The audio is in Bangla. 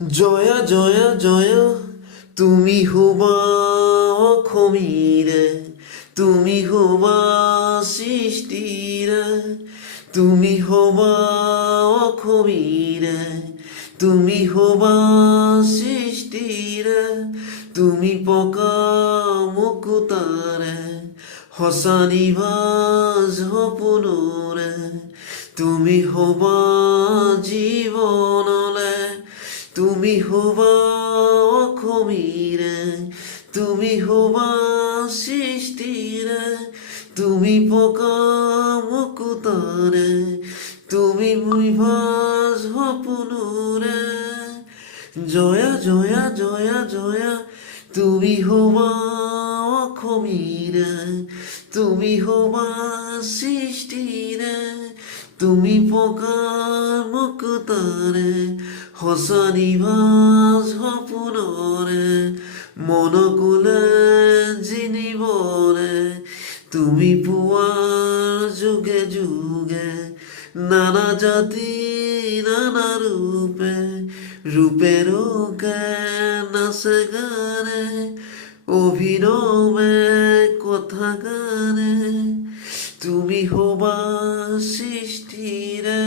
জয়া জয়া জয়া তুমি হবা অসমীৰে তুমি হবা সৃষ্টিৰে তুমি হবা অসমীৰে তুমি হবা সৃষ্টিৰে তুমি পকা মুকুতাৰে সঁচা নিভাজ সপোনৰে তুমি হবা জীৱনলে তুমি হবা অসমীৰে তুমি হবা সৃষ্টিৰে তুমি পকা মুকুতাৰে তুমি নিভাজ সপোনৰে জয়া জয়া জয়া জয়া তুমি হবা অসমীৰে তুমি হবা সৃষ্টিৰে তুমি পকা মুকুতাৰে সঁচা নিভাজ সপোনৰে মনকুলে জিনিবৰে তুমি পুৱাৰ যুগে যুগে নানা জাতি নানা ৰূপে ৰূপে ৰূপে নাচে গানে অভিনৱে কথা গানে তুমি হবা সৃষ্টিৰে